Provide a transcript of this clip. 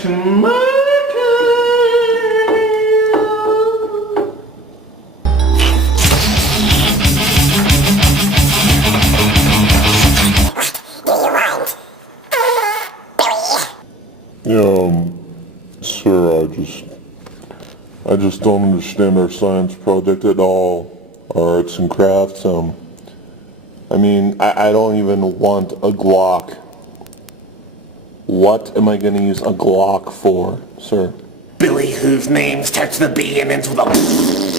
Sir, I just don't understand our science project at all, our arts and crafts. I mean, I don't even want a Glock. What am I going to use a Glock for, sir? Billy, whose name starts with a B and ends with a